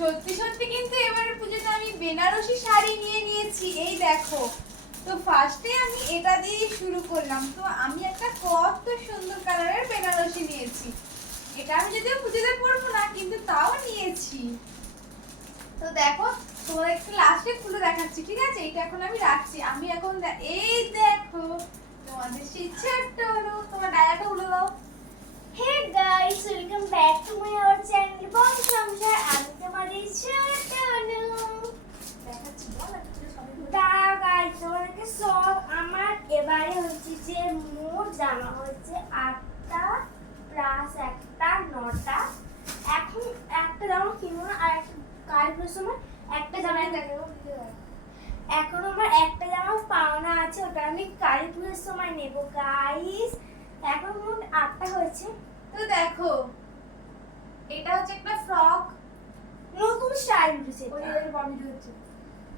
সত্যি সত্যি কিন্তু এবারে পুজোতে আমি বেনারসি শাড়ি নিয়ে নিয়েছি, এই দেখো। তো ফার্স্টে আমি এটা দিয়ে শুরু করলাম। তো আমি একটা কত সুন্দর কালারের বেনারসি নিয়েছি। এটা আমি যদিও পুজোতে পরবো না, কিন্তু তাও নিয়েছি। তো দেখো, তোমাদের একটু লাস্টে খুলে দেখাচ্ছি, ঠিক আছে? এটা এখন আমি রাখছি। আমি এখন এই দেখো, তোমাদের সেই ছোট্ট তোমার ডায়াটা উড়ে দাও। Hey guys welcome back to my our channel Bong Sansar আমি তোমাদের ছোট অনু। তা গাইস তোমাদেরকে সব আমার এবারে হচ্ছে যে মোট জামা হচ্ছে আটটা প্লাস একটা, নটা। এখন একটা জামা কিনবো না আর একটা কালকের সময় একটা জামা এখন আমার একটা জামা পাওনা আছে, ওটা আমি কালী পুজোর সময় নেব গাইস এখন মোট আটটা হয়েছে। তো দেখো এটা হচ্ছে একটা ফ্রক নতুন স্টাইল উঠেছে ওই এটা। যে বন্ধ হচ্ছে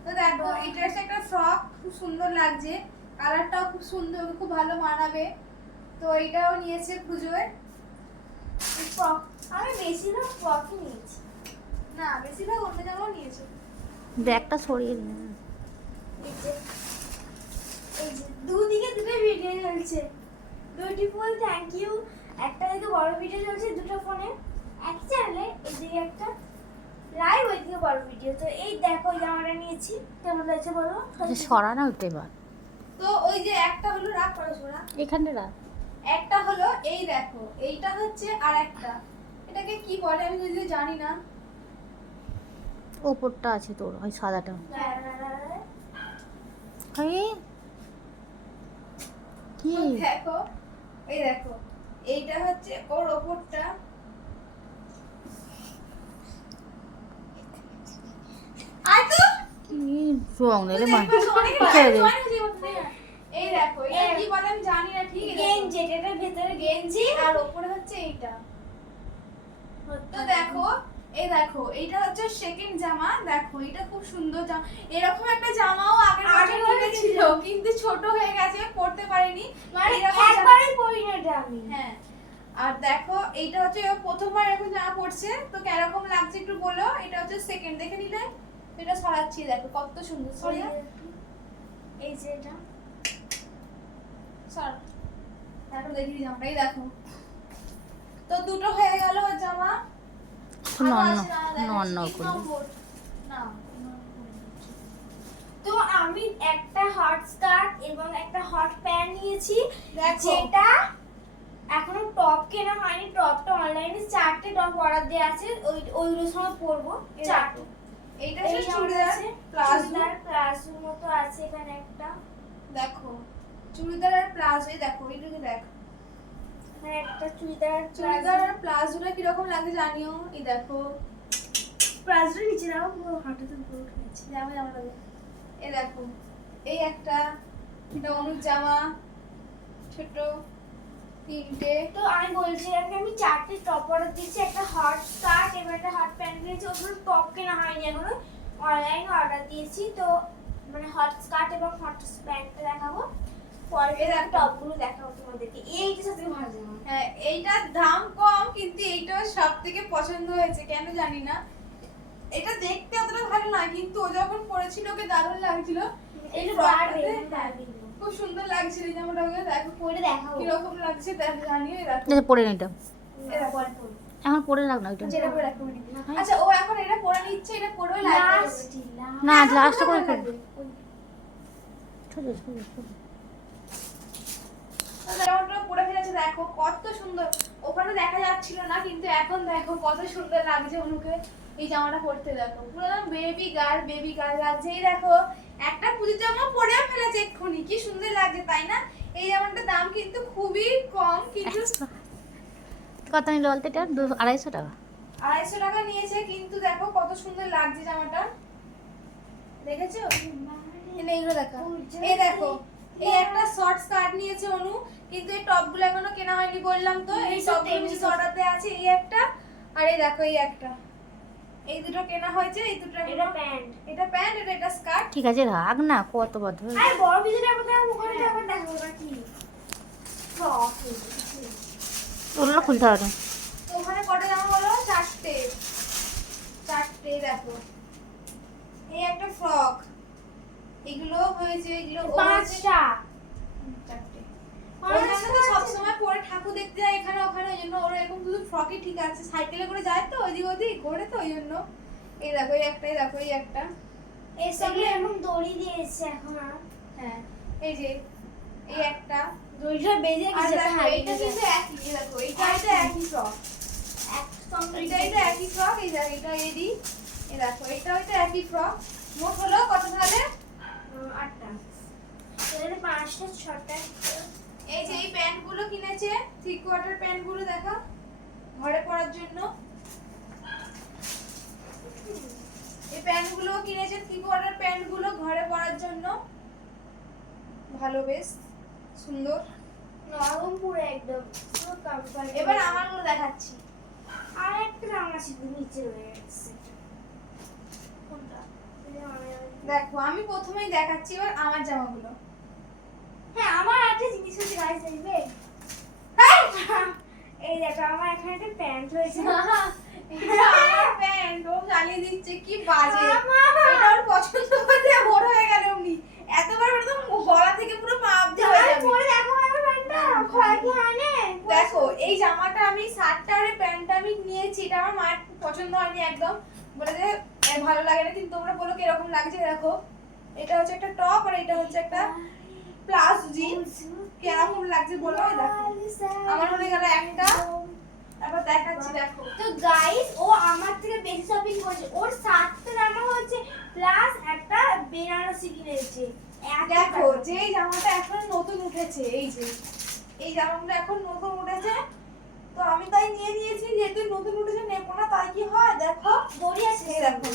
তো দেখো এই ড্রেসটা একটা ফ্রক খুব সুন্দর লাগছে। কালারটাও খুব সুন্দর খুব ভালো মানাবে। তো এটাও নিয়েছে পুজোয়। ফ্রক আমি বেশিরভাগ ফ্রকই নিয়েছি। না বেশিরভাগ অন্য জামাও নিয়েছে। ব্যাগটা সরিয়ে দিন এই যে এই যে দুদিকে দুটো ভিডিও চলছে। বিউটিফুল থ্যাংক ইউ একটা দিকে বড় ভিডিও চলছে দুটো ফোনে এক চ্যানেলে এদিকে একটা লাইভ ওইদিকে বড় ভিডিও তো এই দেখো জামাটা নিয়েছি। কেমন লাগছে বলো? সরা না ওইটা এবার। তো ওই যে একটা হলো রাগ করো সোনা। এখানটা রাখ। একটা হলো এই দেখো এইটা হচ্ছে আর একটা। এটাকে কি বলে আমি যদিও জানি না। ওপরটা আছে তোর ওই সাদাটা। এই কি? দেখো এই দেখো। এইটা হচ্ছে ওর ওপরটা। রং মা। এই দেখো এটা কি বলে আমি জানি না ঠিক গেঞ্জি এটার ভেতরে গেঞ্জি। আর ওপরে হচ্ছে এইটা। তো দেখো এই দেখো এইটা হচ্ছে সেকেন্ড জামা। দেখো এটা খুব সুন্দর জামা। এরকম একটা জামাও আগের বছর কিনেছিল কিন্তু ছোট হয়ে গেছে পড়তে পারিনি। মানে একবারই পরি না এটা আমি। হ্যাঁ। আর দেখো এইটা হচ্ছে প্রথমবার এরকম জামা পড়ছে তো কীরকম লাগছে একটু বলো? এটা হচ্ছে সেকেন্ড দেখে নিলে? এটা সরাচ্ছি দেখো কত সুন্দর সরিয়ে এই যে এটা। সর। তারপর দেখি জামাটা এই দেখো। তো দুটো হয়ে গেল জামা। অন্য তিন করে তো আমি একটা হট স্কার্ট এবং একটা হট প্যান্ট নিয়েছি যেটা এখনও টপ কেনা হয়নি। টপটা অনলাইনে চারটে টপ অর্ডার দেওয়া আছে। ওই ওইগুলোর সময় পরবো। চারটে দেখো। এইটা এই হচ্ছে চুড়িদার আছে, প্লাজো। মতো আছে এখানে একটা। দেখো চুড়িদার আর প্লাজো এই দেখো এইটুকু দেখো। এখানে একটা চুড়িদার চুড়িদার আর প্লাজোটা কীরকম লাগে জানিও? এই দেখো। প্লাজোর নিচে দাও পুরো হাঁটুতে পুরো উঠে গেছে জামা জামা লাগে। এই দেখো এই একটা এটা অনুর জামা ছোট তিনটে। তো আমি বলছিলাম যে আমি চারটে টপ অর্ডার দিয়েছি একটা হট স্কার্ট এবং একটা হট প্যান্ট দিয়েছি ওগুলো টপ কেনা হয়নি এখনও। অনলাইনে অর্ডার দিয়েছি তো মানে হট স্কার্ট এবং হট প্যান্টটা দেখাবো। পরে টপগুলো দেখাবো তোমাদেরকে। এইটা সব ভালো জামা হ্যাঁ এইটার দাম কম কিন্তু এইটা সব থেকে পছন্দ হয়েছে কেন জানি না। এটা দেখতে অতটা ভালো না কিন্তু ও যখন পরেছিল ওকে দারুণ লাগছিল। এই হ্যাঁ, খুব সুন্দর লাগছিল এই জামাটা ওকে দেখো। পরে দেখাবো। কীরকম লাগছে দেখ জানিও এটা পরে নে এটা পরে পরে। এখন পরে রাখ না ওইটা। পরে রাখতে পারি। আচ্ছা ও এখন এটা পরে নিচ্ছে এটা পরেও লাগবে। লাস্ট না ভালো করে পরে পরে ফেলেছে দেখো কত সুন্দর। ওখানে দেখা যাচ্ছিল না কিন্তু এখন দেখো কত সুন্দর লাগছে অনুকে। এই জামাটা পরতে দেখো। পুরো বেবি গার্ল বেবি গার্ল লাগছে। এই দেখো একটা পুজোর জামা পরেও ফেলেছে এক্ষুনি। কি সুন্দর লাগছে তাই না? এই জামাটার দাম কিন্তু খুবই কম কিন্তু কত নিল বলতে এটা? আড়াইশো টাকা। আড়াইশো টাকা নিয়েছে কিন্তু দেখো কত সুন্দর লাগছে জামাটা। দেখেছ? এই এইগুলো দেখো এই দেখো। এই একটা শর্ট স্কার্ট নিয়েছে অনু। কিন্তু এই টপগুলো এখনও কেনা হয়নি বললাম তো এই টপগুলো তেইশ কিছু আছে এই একটা আর এই দেখো এই একটা। এই দুটো কেনা হয়েছে এই দুটো এটা প্যান্ট। এটা প্যান্ট এটা এটা স্কার্ট। ঠিক আছে রাখ না কত বড় আরে বড় ভিডিওটা কোথায় ওখানে আবার দেখাবো না কি? ফ্রক ওগুলো খুলতে হবে। তো ওখানে কটা জামা বলো? চারটে। চারটে দেখো। এই একটা ফ্রক। এগুলো হয়েছে এগুলো পাঁচটা। সবসময় পরে ঠাকুর দেখতে যায় এখানে ওখানে ওই জন্য ওরা এরকম শুধু ফ্রকই ঠিক আছে। সাইকেলে করে যায় তো ওইদিক ওদিক ঘোরে তো ওই জন্য। এই দেখো এই একটা এই দেখো এই একটা। এর সঙ্গে দড়ি দিয়েছে এখন হ্যাঁ এই যে এই একটা। দড়িটা আর গেছে কিন্তু একই দেখো এইটা এটা একই। ফ্রক এটা এটা একই ফ্রক এই দেখো এটা এডি এই দেখো এটা ওইটা একই ফ্রক মোট হলো কত তাহলে? আটটা। এখানে পাঁচটা ছটা। এই যে এই প্যান্টগুলো কিনেছে থ্রি কোয়ার্টার প্যান্টগুলো দেখা ঘরে পরার জন্য। এই প্যান্টগুলো কিনেছে থ্রি কোয়ার্টার প্যান্টগুলো ঘরে পরার জন্য। ভালো বেশ সুন্দর। নরম পুরো একদম এবার আমারগুলো দেখাচ্ছি। আর একটা জামা ছিল নিচে রয়ে গেছে। দেখো আমি প্রথমেই দেখাচ্ছি এবার আমার জামাগুলো। জিনিস হচ্ছে এই দেখো আমার এখানে একটা প্যান্ট হয়েছে। প্যান্ট ও জ্বালিয়ে দিচ্ছে কি বাজে। এটা ওর পছন্দ করতে বড় হয়ে গেল উনি এতবার তো গলা থেকে পুরো পা অব্দি হয়ে যাবে। পরে দেখো আমার প্যান্টটা খোলা কি হয় দেখো এই জামাটা আমি শার্টটা আর প্যান্টটা আমি নিয়েছি এটা আমার মায়ের পছন্দ হয়নি একদম। বলে যে ভালো লাগে না কিন্তু তোমরা বলো কীরকম লাগছে দেখো। এটা হচ্ছে একটা টপ আর এটা হচ্ছে একটা প্লাস জিন্স কীরকম লাগছে বলো? দেখো আমার মনে গেল একটা। তারপর দেখাচ্ছি দেখো। তো গাইস ও আমার থেকে বেশি শপিং করেছে। ওর সাতটা জামা হচ্ছে প্লাস একটা বেনারসি কিনেছে। দেখো যে এই জামাটা এখন নতুন উঠেছে এই যে এই জামাগুলো এখন নতুন উঠেছে তো আমি তাই নিয়ে নিয়েছি যেহেতু নতুন উঠেছে নেব না তাই কি হয়? দেখো। দড়ি আছে। দেখো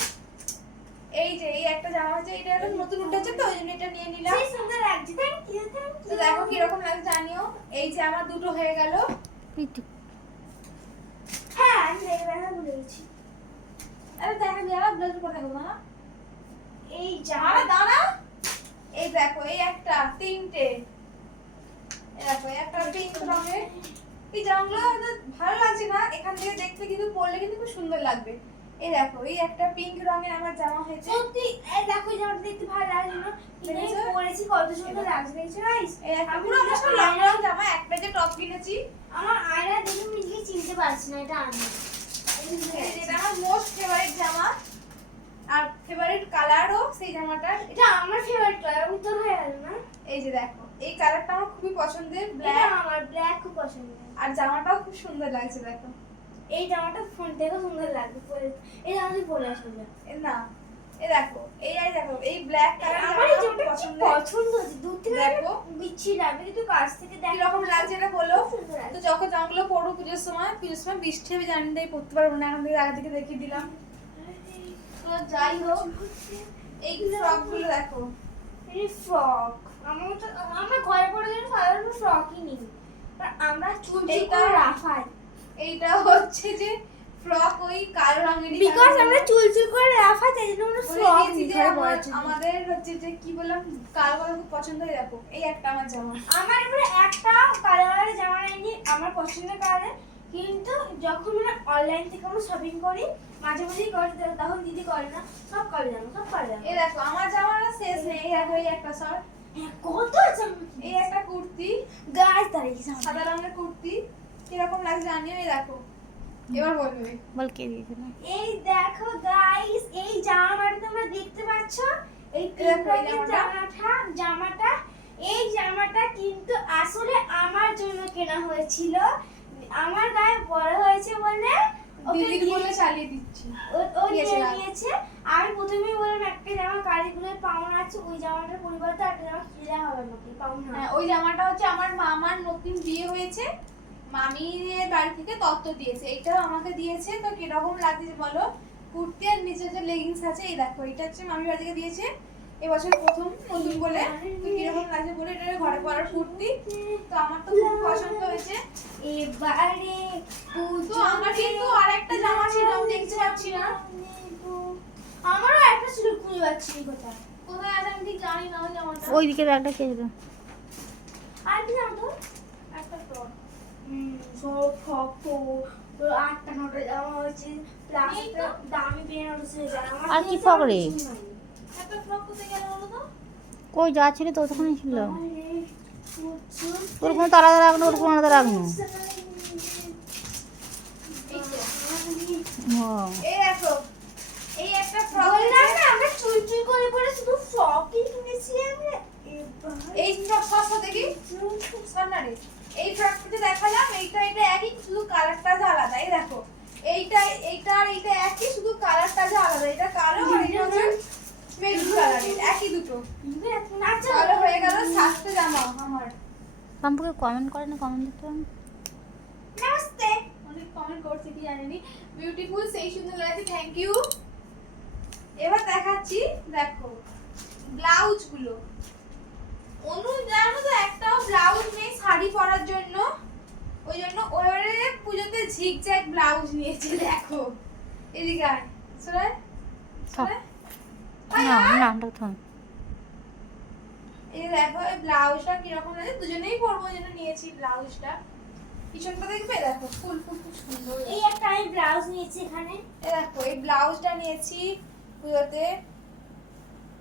এই যে এই একটা জামা আছে এটা এখন নতুন উঠেছে তো ওই জন্য এটা নিয়ে নিলাম। সেই সুন্দর লাগছে থ্যাংক ইউ থ্যাংক তো দেখো কীরকম লাগছে জানিও। এই যে আমার দুটো হয়ে গেল। পিটু হ্যাঁ আমি না ভুলে গেছি আরে দেখা যারা ব্লাউজ পরে থাকব না এই জামা। দাঁড়া। এই দেখো এই একটা তিনটে। এই দেখো এই একটা পিঙ্ক রঙের এই জামাগুলো ভালো লাগছে না এখান থেকে দেখতে কিন্তু পরলে কিন্তু খুব সুন্দর লাগবে। এই দেখো এই একটা পিঙ্ক রঙের আমার জামা হয়েছে। সত্যি? এই দেখো জামাটা দেখতে ভালো লাগছে না কিন্তু পরেছি কত সুন্দর লাগছে দেখছ গাইস এই আমি পুরো আমার সব লং লং জামা একটা যে টপ কিনেছি। আমার আয়না দেখে আমি চিনতে পারছি না এটা আমি। এটা আমার মোস্ট ফেভারিট জামা। আর ফেভারিট কালারও সেই জামাটার। এটা আমার ফেভারিট কালার উত্তর হয়ে গেল না। এই যে দেখো এই কালারটা আমার খুবই পছন্দের ব্ল্যাক আমার ব্ল্যাক খুব পছন্দ আর জামাটাও খুব সুন্দর লাগছে দেখো। এই জামাটা ফোন থেকে সুন্দর লাগবে পরে এই জামাটা পরে আসবে এ না এই দেখো এই এই দেখো এই ব্ল্যাক কালার আমার এই জামাটা পছন্দ পছন্দ দূর থেকে দেখো। বিচ্ছি লাগবে কিন্তু কাছ থেকে দেখ কীরকম লাগছে এটা বলো? তো যখন জামাগুলো পরবো পুজোর সময় পুজোর সময় বৃষ্টি হবে জানি তাই পড়তে পারব না এখন থেকে আগে থেকে দেখিয়ে দিলাম। তো যাই হোক এই ফ্রকগুলো দেখো। এই ফ্রক আমার তো আমরা ঘরে পড়ে গেলে সাধারণত ফ্রকই নিই। আমরা চুল চুল রাফাই এইটা হচ্ছে যে ফ্রক ওই কালো রঙেরই বিকজ আমরা চুল চুল করে রাফাই তাই জন্য আমরা ফ্রক নিই আমার-। আমাদের হচ্ছে যে কি বললাম? কালো কালো খুব পছন্দ হয়ে দেখো এই একটা আমার জামা। আমার এবারে একটা কালো কালারের জামা নেয়নি আমার পছন্দের কালারে কিন্তু যখন মানে অনলাইন থেকে আমরা শপিং করি মাঝে মাঝেই করে তখন দিদি করে না সব কালার জামা সব কালার জামা। এই দেখো আমার জামাটা শেষ নেই এই দেখো এই একটা শর্ট হ্যাঁ, কত জামা এই একটা কুর্তি দাঁড়িয়ে জামা সাদা রঙের কুর্তি কীরকম লাগছে এই দেখো। এবার বলবে। বল কে দিয়েছিল এই দেখো গাইস এই জামাটা তোমরা দেখতে পাচ্ছ? এই জামাটা। জামাটা এই জামাটা কিন্তু আসলে আমার জন্য কেনা হয়েছিল। আমার গায়ে বড় হয়েছে বলে দিদির বলে চালিয়ে দিচ্ছি। ও-। নিয়েছে। আমি প্রথমেই বললাম একটা জামা কালীগুলোর পাওনা আছে ওই জামাটার পরিবর্তে একটা জামা কিনে হবে নাকি পাওনা হ্যাঁ, ওই জামাটা হচ্ছে আমার মামার নতুন বিয়ে হয়েছে। মামির বাড়ি থেকে তত্ত্ব দিয়েছে। এইটাও আমাকে দিয়েছে তো কীরকম লাগছে বলো? কুর্তি আর নিচে যে লেগিংস আছে এই দেখো এটা হচ্ছে মামির বাড়ি থেকে দিয়েছে। এবছর প্রথম নতুন বলে। তো কীরকম লাগছে বলে? এটা ঘরে পরার কুর্তি। তো আমার তো খুব পছন্দ হয়েছে। এবারে তো আমার কিন্তু আর একটা জামা ছিল আমি দেখতে পাচ্ছি না। আমারও একটা ছিল খুঁজে পাচ্ছি কোথায়? কোথায় আছে আমি ঠিক জানি না ওই জামাটা। ওই দিকে ব্যাগটা কে দিল আর কি জানো তো? সব ফক আটটা নটা জামা হয়েছে প্লাস দামি বেনারসি আর কি ফক রে? কই যা ছিল। তো ওখানে ছিল আরে, কোনো তো আলাদা রাখনো ওর কোনো আলাদা রাখনো এই দেখো এই একটা ফ্রক না আমরা চুই চুই করে করে শুধু ফ্রকই কিনেছি আমরা। এই ফ্রক সস্তা দেখি সান্নারে এই ফ্রকটা দেখালাম এইটা এটা একই শুধু কালারটা আলাদা। এই দেখো এইটা এইটা আর এইটা একই শুধু কালারটা যে আলাদা। এটা কালো আর এটা হচ্ছে মেরুন কালারের একই দুটো। আচ্ছা। তাহলে হয়ে গেল সাতটা জামা আমার। পাম্পুকে কমেন্ট করে না কমেন্ট দিতে নমস্তে। অনেক কমেন্ট করছে কি জানেনি বিউটিফুল সেই সুন্দর লাগছে থ্যাংক ইউ এবার দেখাচ্ছি দেখো ব্লাউজগুলো অনু জানো তো একটাও ব্লাউজ নেই শাড়ি পরার জন্য। ওই জন্য ওইবারে পুজোতে ঝিকঝ্যাক ব্লাউজ নিয়েছে দেখো। এদিকে আয় সরাই সরাই না না থাম এই দেখো এই ব্লাউজটা কীরকম লাগে দুজনেই পরবো ওই জন্য নিয়েছি ব্লাউজটা পিছনটা দেখবে? দেখো ফুল ফুল খুব সুন্দর। এই একটা আমি ব্লাউজ নিয়েছি এখানে। এই দেখো এই ব্লাউজটা নিয়েছি পুজোতে।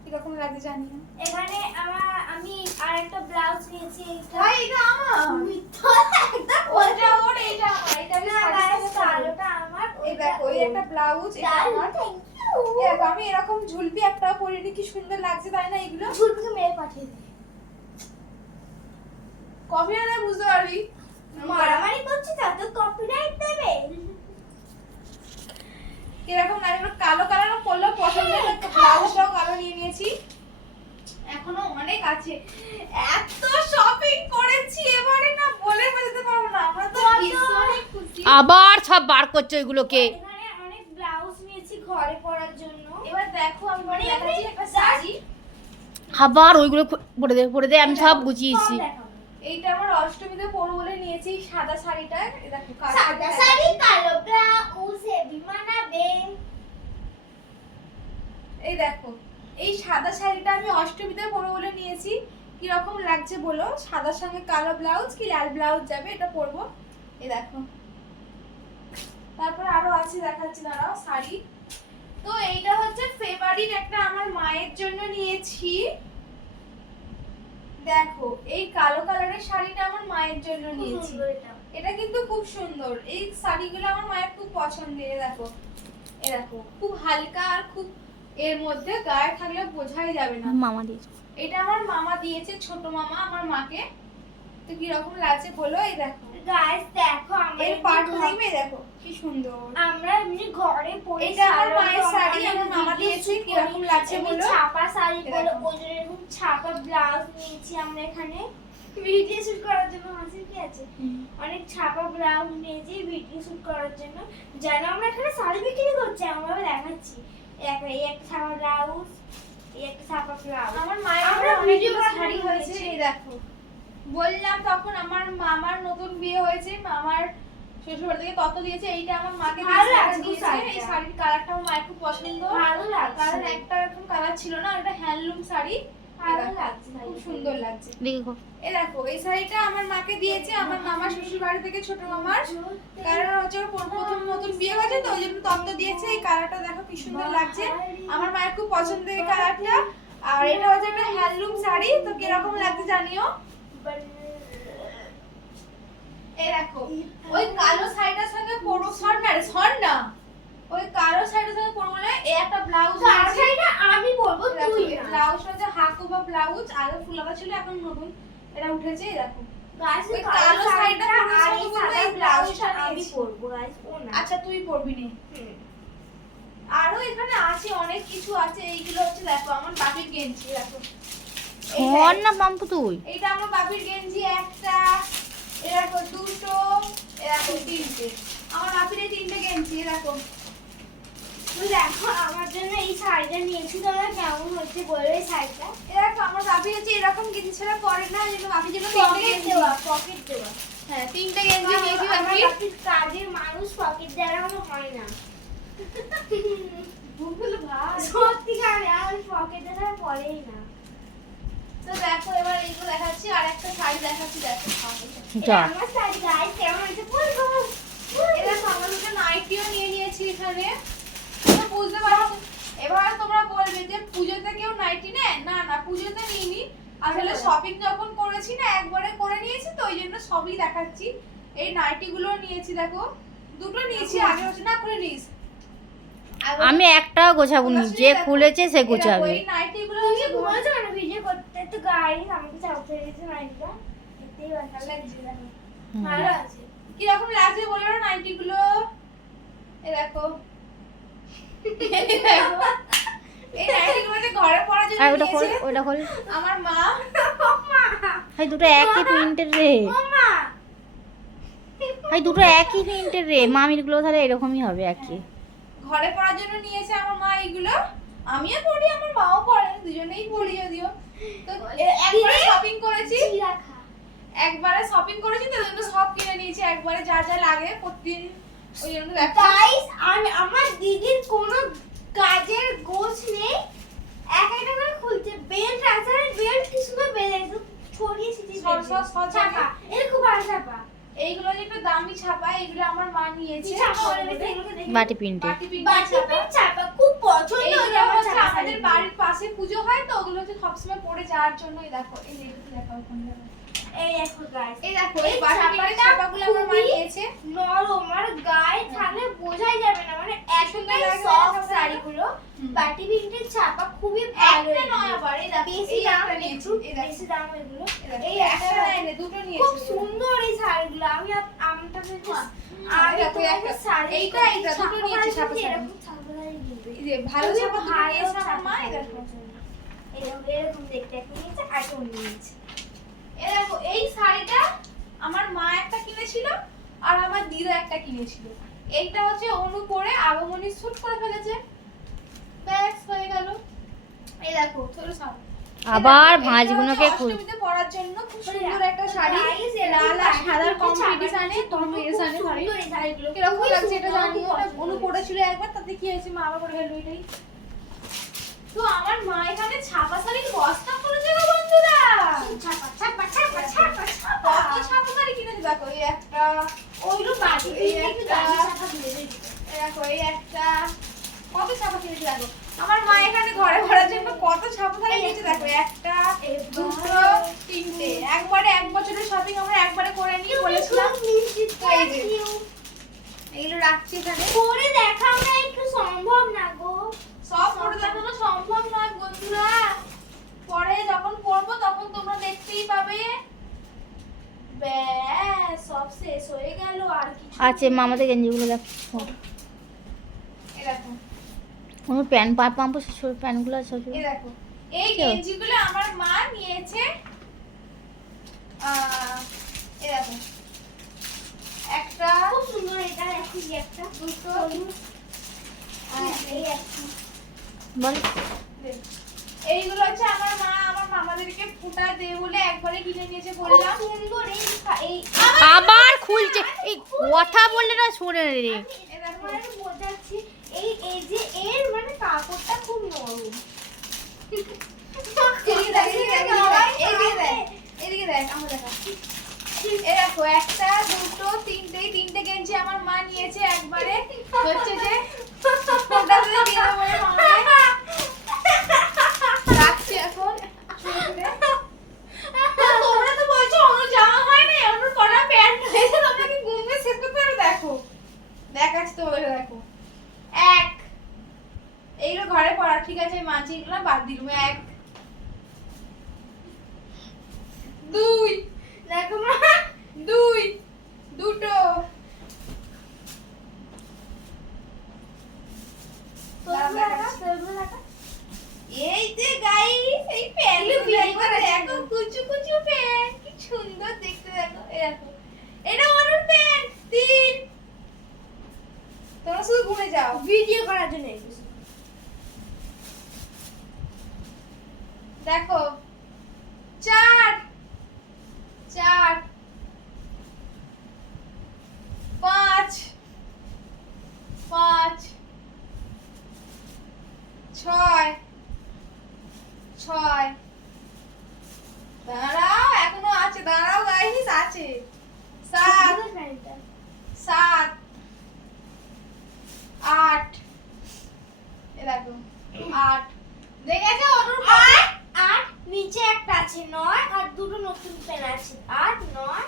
কীরকম লাগে জানি না। এখানে আমার আমি আর একটা ব্লাউজ নিয়েছি এইটা। ভাই এটা আমার। মিথ্যা একদম ওটা ওর এটা আমার এটা না আমার এই দেখো এই একটা ব্লাউজ এটা আমার। থ্যাংক এই দেখো আমি এরকম ঝুলপি একটাও পরিনি কি সুন্দর লাগছে তাই না এগুলো? ইউ ঝুলকে মেয়ে পাঠিয়ে দিই। না বুঝতে পারবি। মারামারি করছি তা তো কপিরাইট দেবে। এরকম এগুলো কালো কালার করলেও পছন্দ হয় তো ব্লাউজটাও কালো নিয়ে নিয়েছি। এখনও অনেক আছে। এত শপিং করেছি এবারে না বলে বোঝাতে পারব না। আমরা তো? ভীষণই খুশি। আবার সব বার করছ ওইগুলোকে এখানে অনেক ব্লাউজ নিয়েছি ঘরে পরার জন্য। এবার দেখো আমি মানে দেখাচ্ছি একটা শাড়ি। আবার ওইগুলো পরে দে পরে দে আমি সব গুছিয়েছি। এইটা আমার অষ্টমীতে পরবো বলে নিয়েছি সাদা শাড়িটা। দেখো সাদা শাড়ি কালো ব্লাউজ হেভি মানাবে। এই দেখো এই সাদা শাড়িটা আমি অষ্টমীতে পরবো বলে নিয়েছি। কীরকম লাগছে বলো? সাদার সঙ্গে কালো ব্লাউজ কি লাল ব্লাউজ যাবে? এটা পরবো। এই দেখো। তারপর আরও আছে দেখাচ্ছি দাঁড়াও শাড়ি। তো এইটা হচ্ছে ফেভারিট একটা আমার মায়ের জন্য নিয়েছি। দেখো এই কালো কালারের শাড়িটা আমার মায়ের জন্য নিয়েছি। এটা। কিন্তু খুব সুন্দর। এই শাড়িগুলো আমার মায়ের খুব পছন্দের দেখো। এই দেখো খুব হালকা আর খুব এর মধ্যে গায়ে থাকলে বোঝাই যাবে না। মামা দিয়েছে এটা আমার মামা দিয়েছে ছোট মামা আমার মাকে। তো কি রকম লাগছে বলো এই দেখো। গাইস দেখো আমরা এর দেখো কি সুন্দর। আমরা এমনি ঘরে পরে এটা আমার মায়ের শাড়ি, আমার মামা দিয়েছে, কীরকম করি। লাগছে বলো? ছাপা শাড়ি ওই জন্য এরকম ছাপা ব্লাউজ নিয়েছি আমরা এখানে। ভিডিও শুট করার জন্য হাসি কি আছে? অনেক ছাপা ব্লাউজ নিয়েছি ভিডিও শুট করার জন্য। যেন আমরা এখানে শাড়ি বিক্রি করছি আমরা দেখাচ্ছি। এই একটা এই ব্লাউজ এই একটা ছাপা ব্লাউজ। আমার মায়ের আমরা আমরা video ভিডিও শাড়ি হয়েছে এই দেখো। বললাম তখন আমার মামার নতুন বিয়ে হয়েছে মামার শ্বশুর থেকে কত দিয়েছে এইটা আমার মাকে দিয়েছে, এই শাড়ির কালারটা আমার মায়ের খুব পছন্দ। কারণ একটা এরকম কালার ছিল না এটা হ্যান্ডলুম শাড়ি। সুন্দর লাগছে। দেখো এই দেখো এই শাড়িটা আমার মাকে দিয়েছে আমার মামার শ্বশুর বাড়ি থেকে ছোট মামার। কারণ হচ্ছে ওর প্রথম নতুন বিয়ে হয়েছে তো ওই জন্য তত্ত্ব দিয়েছে এই কালারটা দেখো কি সুন্দর লাগছে। আমার মায়ের খুব পছন্দের এই কালারটা। আর এটা হচ্ছে একটা হ্যান্ডলুম শাড়ি তো কীরকম লাগছে জানিও? এই দেখো ওই কালো শাড়িটার সঙ্গে পরো সর না রে সর না? ওই কালো শাড়িটার সঙ্গে পরবো না এই একটা ব্লাউজ কার শাড়িটা আমি বলব তুই না ব্লাউজ হচ্ছে হাকু বা ব্লাউজ আগে ফুলাতা ছিল এখন নতুন এটা উঠেছে দেখো। ব্লাউজটা ব্লাউজটা। পরবো আচ্ছা তুই পরবি নে। আরও এখানে আছে অনেক কিছু আছে এইগুলো হচ্ছে দেখো আমার বাপির গেঞ্জি দেখো। ধর না পাম্পু তুই? এইটা আমার বাপির গেঞ্জি একটা এরকম দুটো এরকম তিনটে। আমার বাপির এই তিনটে গেঞ্জি এরকম দেখো আমার জন্য এই শাড়িটা নিয়েছি তোমরা কেমন হচ্ছে বলো শাড়িটা? এরকম আমার বাপি হচ্ছে এরকম গেঞ্জি ছাড়া পরে না ওই জন্য বাপির পকেট দেওয়া পকেট দেওয়া। হ্যাঁ তিনটে গেঞ্জি নিয়েছি আমার কাজের মানুষ পকেট দেওয়া হয় না। ভাই। পকেট দেওয়া তো দেখো এবার এইগুলো দেখাচ্ছি আর একটা শাড়ি দেখাচ্ছি দেখো। আমার শাড়ি গাইস কেমন বলব এরা আমরা নাইটিও নিয়ে নিয়েছি এখানে। বুঝতে পারছ এবার তোমরা বলবে যে পুজোতে কেউ নাইটি নে না না পুজোতে নিইনি। আসলে শপিং যখন করেছি না একবারে করে নিয়েছি তো ওই জন্য সবই দেখাচ্ছি। এই নাইটি গুলো নিয়েছি দেখো। দুটো নিয়েছি আগে বছর না খুলে নিস। আমি একটাও গোছাবো নি যে খুলেছে সে গোছাবে। এই নাইটি গুলো তুমি হচ্ছে বলেছ না ভিডিও করতে তো গাইস আমাকে চাপ ফেলে দিয়েছে নাইটটা এতেই ভালো লাগছে। ভালো আছে। কি রকম লাগছে বলো না নাইটি গুলো? এই দেখো। আর ওটা খোল ওটা খোল আমার মা। ভাই দুটো একই প্রিন্টের রে। ভাই দুটো একই প্রিন্টের রে। মামিরগুলো তাহলে এরকমই হবে একই ঘরে পরার জন্য নিয়েছে আমার মা এইগুলো। আমিও পড়ি আমার মাও পড়ে দুজনেই পড়ি যদিও। তো একবারে শপিং করেছি। একবারে শপিং করেছি তো জন্য সব কিনে নিয়েছি। একবারে যা যা লাগে প্রতিদিন গাইস আমি আমার দিদির কোনো কাজের গোছ নেই। এক একটা করে খুলছে। বেল্ট আছে বেল্ট কি সুন্দর বেল্ট একদম ছড়িয়ে ছিটিয়ে ছাপা। এর খুব ভালো ছাপা। এইগুলো যে একটু দামি ছাপা এইগুলো আমার মা নিয়েছে। বাটি বাটি ছাপা। খুব পছন্দ হয়েছে আমার আমাদের বাড়ির পাশে পুজো হয় তো ওগুলো হচ্ছে সবসময় পরে যাওয়ার জন্য দেখো এই দেখো দেখো ওখানে। দেখো। এই দেখো গাইস এই দেখো এই আমার নিয়েছে নরম আর গায়ে থাকলে বোঝাই যাবে না। মানে এতটাই সফট শাড়িগুলো বাটি প্রিন্টের ছাপা খুবই ভালো একটা নয় আবার এই দেখো বেশি দাম নিয়েছি এই বেশি দাম এগুলো। এই দেখো, এই এই একটা একটা না, দুটো খুব সুন্দর এই শাড়িগুলো। আমি আমটা। দেখো, একটা- শাড়ি এইটা, এইটা, দুটো নিয়েছি শাড়ি। এই যে ভালো ছাপা দুটো আমার দেখো। এরকম এরকম দেখতে একটা নিয়েছে আর একটা নিয়েছে। দেখো এই শাড়িটা আমার মা একটা কিনেছিল আর আমার দিদা একটা কিনেছিল। এইটা হচ্ছে অনু পরে আগমনী করে ফেলেছে। ব্যাস হয়ে গেল। এই দেখো ছোট শাড়ি আবার ভাঁজগুলোকে পরার জন্য খুব সুন্দর একটা শাড়ি। লাল আর সাদার কম্পিটিশনে ছাপা শাড়ি। কীরকম লাগছে এটা পছন্দ অনু। পড়েছিল একবার তাতে কি হয়েছে? মা আবার পরে ফেলল এটাই তো আমার মা এখানে ছাপা শাড়ির বস্তা বন্ধুরা! ছাপা ছাপা ছাপা ছাপা ছাপা। কত ছাপা শাড়ি কিনেছে দেখো এই একটা? ওইগুলো বাটি এই একটা-। এই কত ছাপা কিনেছে দেখো আমার মা এখানে ঘরে ভরার জন্য কত ছাপা শাড়ি কিনেছে দেখো একটা দুটো তিনটে। একবারে এক বছরের শপিং আমরা একবারে করে নিয়ে বলেছিলাম। এগুলো রাখছি এখানে। পরে দেখাও না একটু সম্ভব না গো। সব করে দেখানো সম্ভব নয় বন্ধুরা পরে যখন পড়ব তখন তোমরা দেখতেই পাবে ব্যাস সব শেষ হয়ে গেল আর কিছু আছে মামাদের গেঞ্জিগুলো দেখো এই দেখো। কোনো প্যান্ট পা পাম্প প্যান্টগুলো আছে এই দেখো। এই গেঞ্জিগুলো আমার মা নিয়েছে। এই দেখো। একটা খুব সুন্দর এটা একটা। দুটো। আর এই একটা। বল। এইগুলো হচ্ছে আমার মা আমার মামাদেরকে ফুটা দে বলে একবারে কিনে নিয়েছে বললাম। সুন্দর এই এই আবার খুলছে। এই কথা বললে না শোনে রে। এই মানে বোঝাচ্ছি এই এই যে এর মানে কাপড়টা খুব নরম। দেখো, একটা, দুটো, তিনটে, তিনটে গেঞ্জি আমার মা নিয়েছে একবারে। হচ্ছে যে, ওটা দিয়ে দিয়ে দেবো বলে মামাকে। রাখছি এখন, ছুঁড়ে ছুঁড়ে। তো এক এইগুলো ঘরে পড়া ঠিক আছে মাছি এগুলো বাদ দিলাম এক দুই। দেখো মা দুই দুটো তোরগুলো দেখা তোরগুলো দেখা এই যে গাইস এই প্যান্ট এগুলো বিয়ে করা দেখো কুচু কুচু প্যান্ট কি সুন্দর দেখতে দেখো এই দেখো এটা অনুর প্যান্ট তিন তোমরা শুধু ঘুরে যাও ভিডিও করার জন্য এসেছি দেখো চার চার পাঁচ পাঁচ ছয় ছয় দাঁড়াও এখনও আছে দাঁড়াও গাইস আছে সাত সাত আট এ দেখো আট দেখেছ অনুর পা আছে নয় আর দুটো নতুন পেন আছে আট নয়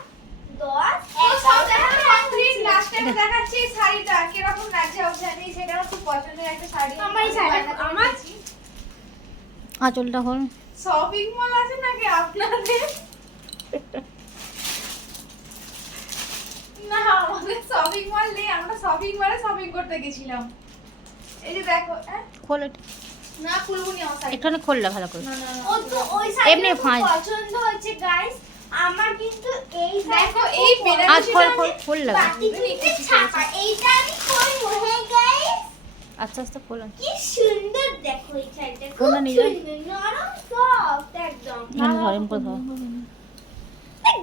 দশ তো সব এগারো, দেখানো কমপ্লিট লাস্ট টাইমে দেখাচ্ছি এই শাড়িটা কীরকম লাগছে অবজানি সেটা আমার খুব পছন্দের একটা শাড়ি আমার এই শাড়িটা আমার- আঁচলটা হল। শপিং মল আছে নাকি আপনাদের? না আমাদের শপিং মল নেই আমরা শপিং মলে শপিং করতে গেছিলাম। এই যে দেখো হ্যাঁ? খোল না খুলবো নি আমার একটুখানি খোললা ভালো করে। না না না। ও তো ওই এমনি শাড়িটা ফাঁস। পছন্দ হচ্ছে গাইস আমার কিন্তু এই দেখো, এই খুব বেনারসি আজ খোল খোল খোল লাগা এইটা আমি করব হ্যাঁ আস্তে আস্তে খোল কি সুন্দর দেখো এই শাড়িটা। খুব? সুন্দর নরম সফট একদম। ধরেন কোথাও?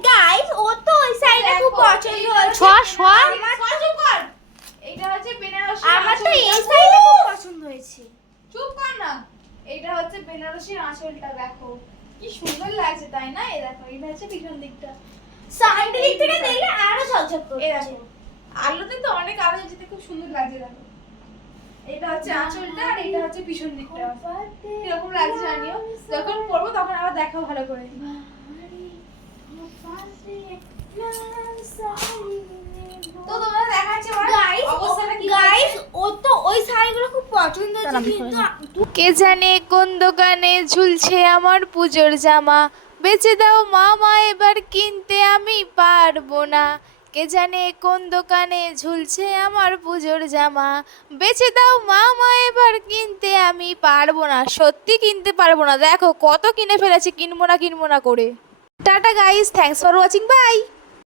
গাইস ও তো ওই শাড়িটা খুব পছন্দ এইটা হয়েছে। চুপ কর এইটা হচ্ছে বেনারসি আমার তো এই। শাড়িটা খুব পছন্দ হয়েছে। চুপ কর না। এটা হচ্ছে বেনারসি আঁচলটা দেখো। কি সুন্দর লাগছে তাই না? এই দেখো এটা হচ্ছে পিছন দিকটা। সামনের দিক থেকে দেখলে আরও ঝকঝক এই করছে। দেখো। আলোতে তো অনেক আলো যেতে খুব সুন্দর লাগছে দেখো। এটা হচ্ছে আঁচলটা আর এটা হচ্ছে পিছন দিকটা। কীরকম লাগছে জানিও। যখন পরবো তখন আবার দেখো ভালো করে। তো তোমরা দেখাচ্ছে অবস্থাটা কি গাইস ও তো ওই শাড়িগুলো খুব পছন্দ দাঁড়া, কিন্তু কে জানে কোন দোকানে ঝুলছে আমার পুজোর জামা। বেচে দাও মামা এবার কিনতে আমি পারব না। কে জানে কোন দোকানে ঝুলছে আমার পুজোর জামা? বেছে দাও মামা, এবার কিনতে আমি পারব না। সত্যি কিনতে পারব না। দেখো কত কিনে ফেলেছি, কিনবো না কিনবো না করে। Tata guys thanks for watching bye